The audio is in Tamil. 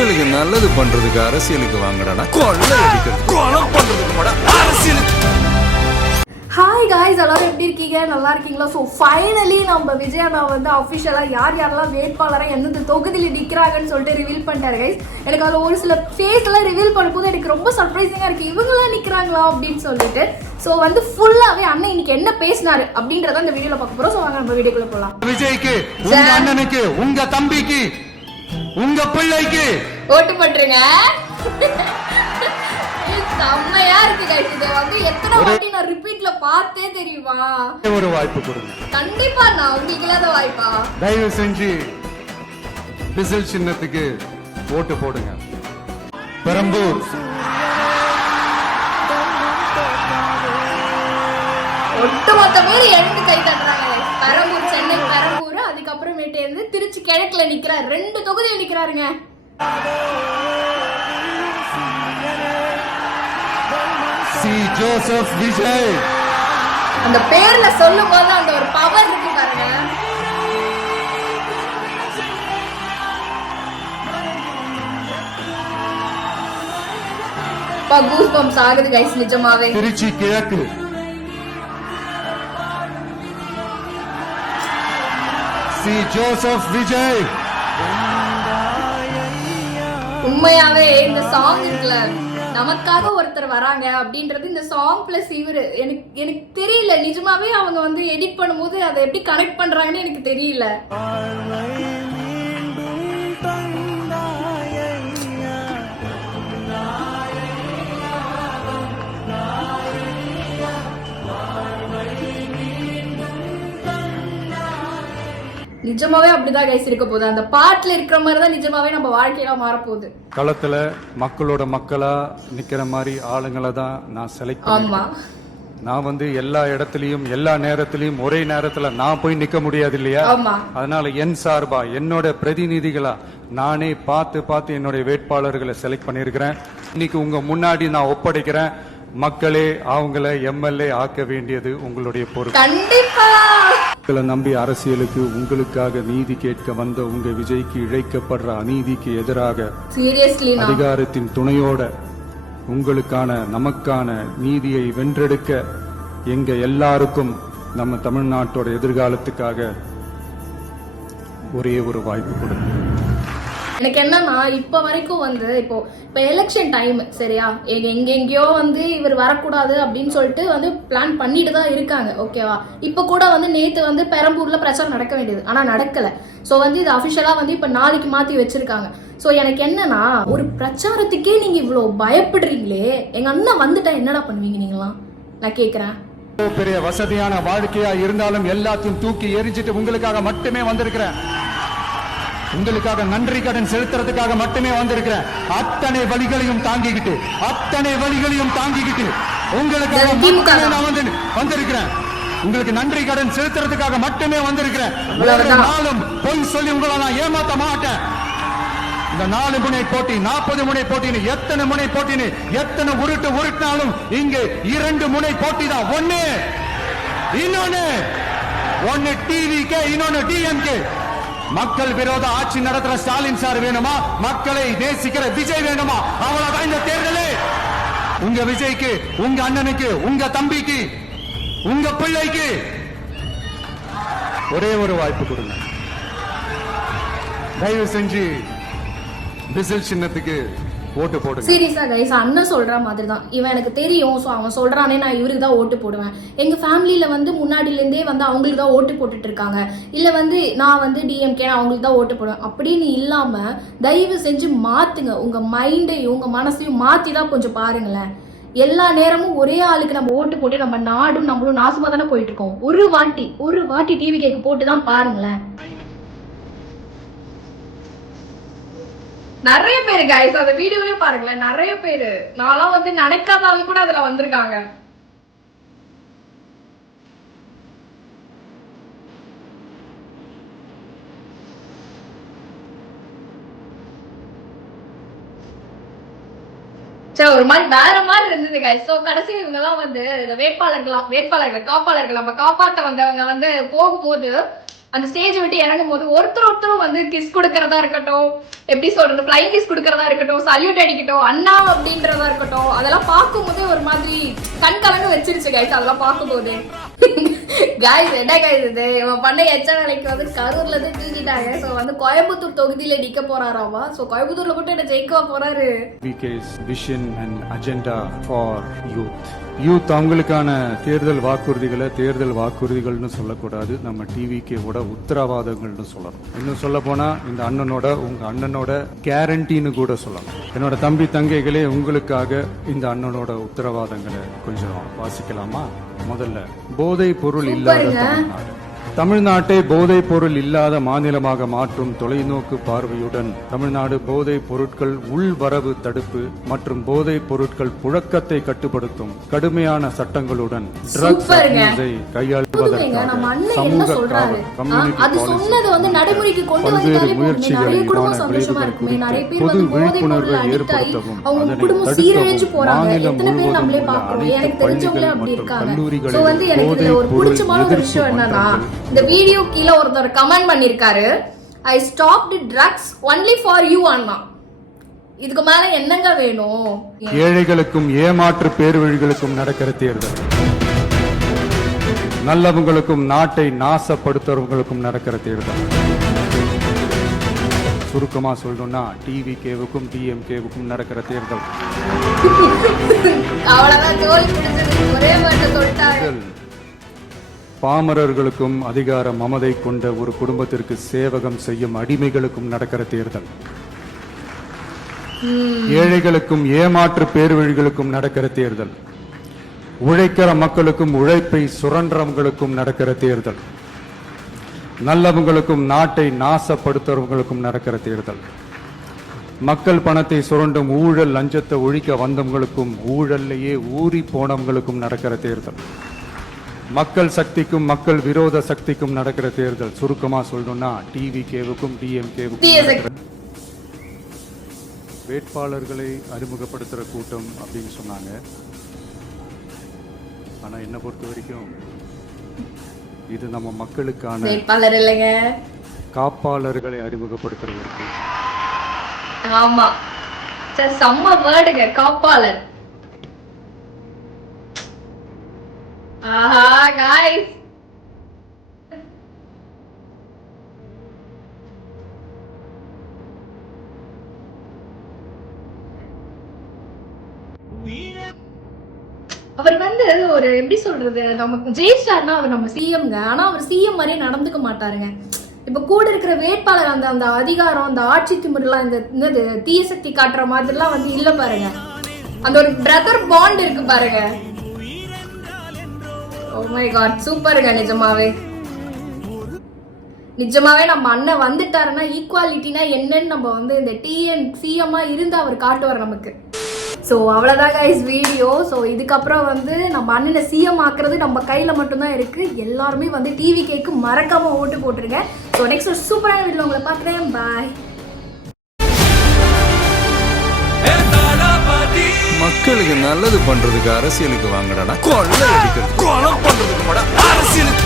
மக்களுக்கு நல்லது பண்றதுக்கு அரசியலுக்கு வாங்கடா, கொள்ளை அடிக்கிறது கொலை பண்றதுக்கு கூட அரசியலுக்கு. ஹாய் காய்ஸ், எல்லாரும் எப்படி இருக்கீங்க? நல்லா இருக்கீங்களா? ஸோ ஃபைனலி நம்ம விஜய் அண்ணா வந்து அஃபிஷியலாக யாரெல்லாம் வேட்பாளராக எந்தெந்த தொகுதியில் நிற்கிறாங்கன்னு சொல்லிட்டு ரிவீல் பண்ணிட்டாரு கைஸ். எனக்கு அதில் ஒரு சில ஃபேஸ்லாம் ரிவீல் பண்ணும்போது எனக்கு ரொம்ப சர்ப்ரைசிங்காக இருக்குது, இவங்களாம் நிற்கிறாங்களா அப்படின்னு சொல்லிட்டு. ஸோ வந்து ஃபுல்லாகவே அண்ணன் இன்னைக்கு என்ன பேசினாரு அப்படின்றத இந்த வீடியோவில் பார்க்க போகிறோம். ஸோ வாங்க நம்ம வீடியோக்குள்ள போகலாம். விஜய்க்கு, உங்க அண்ணனுக்கு, உங்க தம்பிக்கு, உங்க பிள்ளைக்கு ஓட்டு பண்றீங்க. செம்மையா இருக்கு கைஸ். இத வந்து எத்தனை வாட்டி நான் ரிப்பீட்ல பார்த்தே தெரியுமா? ஒரு வாய்ப்பு கொடுங்க. கண்டிப்பா நான் உங்களுக்கு இல்லாத வாய்ப்பா? தயவு செஞ்சு விசில் சின்னத்துக்கு ஓட்டு போடுங்க. பெரம்பூர் ஒட்டுமொத்த பேர் எழுந்து கை தட்டுறாங்க. பெரம்பூர், சென்னை பெரம்பூர், அதுக்கப்புறமேட்டு இருந்து திருச்சி கிழக்குல நிக்கிறார், 2 தொகுதியில் நிக்கிறாருங்க. C Joseph Vijay. அந்த பேர்ல சொல்லும் போது அந்த ஒரு பவர் இருக்கு பாருங்க. கூஸ் பம்ப்ஸ் ஆகுது கைஸ் நிஜமாவே. திருச்சி கிழக்கு சி ஜோசப் விஜய். உண்மையாவே இந்த சாங் இருக்குல்ல, நமக்காக ஒருத்தர் வராங்க அப்படின்றது இந்த சாங் பிளஸ் இவரு, எனக்கு தெரியல நிஜமாவே அவங்க வந்து எடிட் பண்ணும்போது அதை எப்படி கனெக்ட் பண்றாங்கன்னு எனக்கு தெரியல. நிஜமாவே அப்படிதான் கைஸ் இருக்க போகுது. அந்த பாட்டுல இருக்கிற மாதிரி தான் நிஜமாவே நம்ம வாழ்க்கையில மாறப்போகுது. களத்துல மக்களோட மக்களா நிக்கிற மாதிரி ஆளுங்களை தான் நான் செலக்ட் பண்ணுவேன். நான் வந்து எல்லா இடத்துலயும் எல்லா நேரத்திலயும் ஒரே நேரத்துல நான் போய் நிக்க முடியாது இல்லையா? அதனால என் சார்பா என்னோட பிரதிநிதிகளா நானே பார்த்து என்னுடைய வேட்பாளர்களை செலக்ட் பண்ணிருக்கிறேன். இன்னைக்கு உங்க முன்னாடி நான் ஒப்படைக்கிறேன். மக்களே அவங்கள எம்எல்ஏ ஆக்க வேண்டியது உங்களுடைய பொறுப்பு. கண்டிப்பா உங்களை நம்பி அரசியலுக்கு உங்களுக்காக நீதி கேட்க வந்த உங்க விஜய்க்கு இழைக்கப்படுற அநீதிக்கு எதிராக அதிகாரத்தின் துணையோட உங்களுக்கான நமக்கான நீதியை வென்றெடுக்க எங்க எல்லாருக்கும் நம்ம தமிழ்நாட்டோட எதிர்காலத்துக்காக ஒரே ஒரு வாய்ப்பு கொடுங்க. எனக்கு என்னன்னா இப்ப வரைக்கும் வந்து இப்போ எலெக்ஷன் டைம் சரியா, எங்கெங்கயோ வந்து இவர் வரக்கூடாது அப்படின்னு சொல்லிட்டு வந்து பிளான் பண்ணிட்டு தான் இருக்காங்க. ஓகேவா? இப்ப கூட வந்து நேத்து வந்து பெரம்பூர்ல பிரச்சாரம் நடக்க வேண்டியது, ஆனா நடக்கல. சோ வந்து இது அபிஷியலா வந்து இப்ப நாளைக்கு மாத்தி வச்சிருக்காங்க. சோ எனக்கு என்னன்னா, ஒரு பிரச்சாரத்துக்கே நீங்க இவ்வளவு பயப்படுறீங்களே, எங்க அண்ணன் வந்துட்டா என்னடா பண்ணுவீங்க நீங்களாம் நான் கேக்குறேன். பெரிய வசதியான வாழ்க்கையா இருந்தாலும் எல்லாத்தையும் தூக்கி எரிஞ்சிட்டு உங்களுக்காக மட்டுமே வந்திருக்கிறேன். உங்களுக்காக நன்றி கடன் செலுத்துறதுக்காக மட்டுமே வந்திருக்கிறேன். அத்தனை வழிகளையும் தாங்கிக்கிட்டு உங்களுக்காக வந்திருக்கிறேன். உங்களுக்கு நன்றி கடன் செலுத்துறதுக்காக மட்டுமே வந்திருக்கிறேன். நாளும் பொய் சொல்லி உங்களை நான் ஏமாத்த மாட்டேன். இந்த 4 முனை போட்டி 40 முனை போட்டின்னு எத்தனை முனை போட்டின்னு எத்தனை உருட்டினாலும் இங்கு 2 முனை போட்டி தான். ஒன்னு டிவிகே, இன்னொன்னு டிஎம்கே. மக்கள் விரோத ஆட்சி நடத்துற ஸ்டாலின் சார் வேணுமா, மக்களை நேசிக்கிற விஜய் வேணுமா? அவ்வளவுதான் இந்த தேர்தலே. உங்க விஜய்க்கு, உங்க அண்ணனுக்கு, உங்க தம்பிக்கு, உங்க பிள்ளைக்கு ஒரே ஒரு வாய்ப்பு கொடுங்க. தயவு செஞ்சு விசில் சின்னத்துக்கு ஓட்டு போடுங்க. சீரியஸா கைஸ், அண்ணன் சொல்ற மாதிரி தான். இவன் எனக்கு தெரியும், ஸோ அவன் சொல்றானே நான் இவருக்கு தான் ஓட்டு போடுவேன். எங்க ஃபேமிலியில வந்து முன்னாடிலேருந்தே வந்து அவங்களுக்கு தான் ஓட்டு போட்டுட்டு இருக்காங்க. இல்ல வந்து நான் வந்து டிஎம்கே அவங்களுக்கு தான் ஓட்டு போடுவேன் அப்படின்னு இல்லாம தயவு செஞ்சு மாத்துங்க. உங்க மைண்டையும் உங்க மனசையும் மாத்தி தான் கொஞ்சம் பாருங்களேன். எல்லா நேரமும் ஒரே ஆளுக்கு நம்ம ஓட்டு போட்டு நம்ம நாடும் நம்மளும் நாசமா தானே போயிட்டு இருக்கோம். ஒரு வாட்டி டிவி கேக்கு போட்டு தான் பாருங்களேன். நிறைய பேரு கைஸ் அந்த வீடியோவே பாருங்களேன், நிறைய பேரு நான்லாம் வந்து நினைக்காதாலும் கூட அதுல வந்திருக்காங்க. சரி, ஒரு மாதிரி வேற மாதிரி இருந்தது கைஸ். சோ கடைசி இவங்க எல்லாம் வந்து வேட்பாளர்கள் காப்பாளர்கள் நம்ம காப்பாற்ற வந்தவங்க வந்து போகும்போது அந்த ஸ்டேஜ் விட்டு இறங்கும் போது ஒருத்தரும் வந்து கிஸ் கொடுக்கறதா இருக்கட்டும், எப்படி சொல்றது, ஃப்ளைங் கிஸ் கொடுக்கறதா இருக்கட்டும், சல்யூட் அடிக்கட்டும், அண்ணா அப்படின்றதா இருக்கட்டும், அதெல்லாம் பார்க்கும்போது ஒரு மாதிரி கண் கலங்க வச்சிருச்சு கைஸ். அதெல்லாம் பார்க்கும்போது கைஸ் என்ன கைஸ் இது, இவன் பண்ண எச்ச வேலைக்கு வந்து கரூர்ல இருந்து தூக்கிட்டாங்க. ஸோ வந்து கோயம்புத்தூர் தொகுதியில நிக்க போறாராமா. ஸோ கோயம்புத்தூர்ல மட்டும் என்ன ஜெயிக்க போறாரு. TVK's vision and agenda for youth அவங்களுக்கான தேர்தல் வாக்குறுதிகள்னு சொல்லக்கூடாது, நம்ம டிவிகேவோட உத்தரவாதங்கள்னு சொல்லணும். இன்னும் சொல்ல போனா இந்த உங்க அண்ணனோட கேரண்டின்னு கூட சொல்லலாம். என்னோட தம்பி தங்கைகளே, உங்களுக்காக இந்த அண்ணனோட உத்தரவாதங்களை கொஞ்சம் வாசிக்கலாமா? முதல்ல, போதை பொருள் இல்லாத தமிழ்நாட்டை போதைப் பொருள் இல்லாத மாநிலமாக மாற்றும் தொலைநோக்கு பார்வையுடன் தமிழ்நாடு போதைப் பொருட்கள் உள்வரவு தடுப்பு மற்றும் போதைப் பொருட்கள் புழக்கத்தை கட்டுப்படுத்தும் கடுமையான சட்டங்களுடன் ட்ரக்ஸ் அபியூஸை கையாள்வதற்காக சமூக காவல், கம்யூனிட்டி பாலிசி, பல்வேறு முயற்சிகளை விளைவிப்பதற்கு பொது விழிப்புணர்வை ஏற்படுத்தவும் அதனை தடுக்கவும் மாநிலம் முழுவதும் உள்ள அனைத்து பள்ளிகள் மற்றும் கல்லூரிகளில் போதைப் பொருள் எதிர்ப்பு மன்றங்கள். இந்த வீடியோ கீழே ஒருத்தர் கமெண்ட் பண்ணிருக்காரு, I stopped drugs only for you அண்ணா. இதுக்கு மேல என்னங்க வேணும்? ஏழைகளுக்கும் ஏமாற்று பேர்வழிகளுக்கும் நடக்கிற தேர்தல், நல்லவங்களுக்கும் நாட்டை நாசப்படுத்துறவங்களுக்கும் நடக்கிற தேர்தல். சுருக்கமா சொல்லணும்னா டிவிகேவுக்கும் டிஎம்கேவுக்கும் நடக்கிற தேர்தல். அவ்வளவுதான், தோல் பிடிச்சது ஒரே மட்டும் சொல்லிட்டாரு. பாமரர்களுக்கும் அதிகார மமதை கொண்ட ஒரு குடும்பத்திற்கு சேவகம் செய்யும் அடிமைகளுக்கும் நடக்கிற தேர்தல். ஏழைகளுக்கும் ஏமாற்று பேர்வழிகளுக்கும் நடக்கிற தேர்தல். உழைக்கிற மக்களுக்கும் உழைப்பை சுரண்டவங்களுக்கும் நடக்கிற தேர்தல். நல்லவங்களுக்கும் நாட்டை நாசப்படுத்துறவங்களுக்கும் நடக்கிற தேர்தல். மக்கள் பணத்தை சுரண்டும் ஊழல் லஞ்சத்தை ஒழிக்க வந்தவங்களுக்கும் ஊழல்லையே ஊறி போனவங்களுக்கும் நடக்கிற தேர்தல். மக்கள் சக்திக்கும் மக்கள் விரோத சக்திக்கும் நடக்கிற தேர்தல். சுருக்கமா சொல்லணும்னா டிவிகேவுக்கும் டிஎம்கேவுக்கும். வேட்பாளர்களை அறிமுகப்படுத்துற கூட்டம் அப்படின்னு சொன்னாங்க. ஆனா என்ன பொறுத்த வரைக்கும் இது நம்ம மக்களுக்கான வேட்பாளர் இல்லைங்க, காப்பாளர்களை அறிமுகப்படுத்துறதற்கு. ஆமா சார், செம்ம வேர்டுங்க, காப்பாளர். ஆஹா गाइस, அவர் வந்து ஒரு எப்படி சொல்றது, நமக்கு ஜெயிச்சார்னா அவர் நம்ம சிஎம்ங்க. ஆனா அவர் சிஎம் மாதிரி நடந்துக்க மாட்டாருங்க. இப்ப கூட இருக்கிற வேட்பாளர் அந்த அந்த அதிகாரம், அந்த ஆட்சி திமிரெல்லாம், இந்த என்னது தீய சக்தி காட்டுற மாதிரிலாம் வந்து இல்ல பாருங்க. அந்த ஒரு பிரதர் பாண்ட் இருக்கு பாருங்க. ஓ மை காட், சூப்பருங்க. நிஜமாவே நம்ம அண்ணன் வந்துட்டாருன்னா ஈக்குவாலிட்டினா என்னன்னு நம்ம வந்து இந்த டிஎன் சிஎம்மா இருந்து அவர் காட்டுவார் நமக்கு. ஸோ அவ்வளோதான் கைஸ் வீடியோ. ஸோ இதுக்கப்புறம் வந்து நம்ம அண்ணனை சிஎம் ஆக்குறது நம்ம கையில் மட்டும்தான் இருக்கு. எல்லாருமே வந்து டிவிகேக்கு மறக்காம ஓட்டு போட்டுருங்க. ஸோ நெக்ஸ்ட் ஒரு சூப்பரான வீடியோ உங்களை பார்க்குறேன். பாய். மக்களுக்கு நல்லது பண்றதுக்கு அரசியலுக்கு வாங்கடா, கொள்ளை அடிக்கிறது, கொலை பண்றதுக்கு அரசியலுக்கு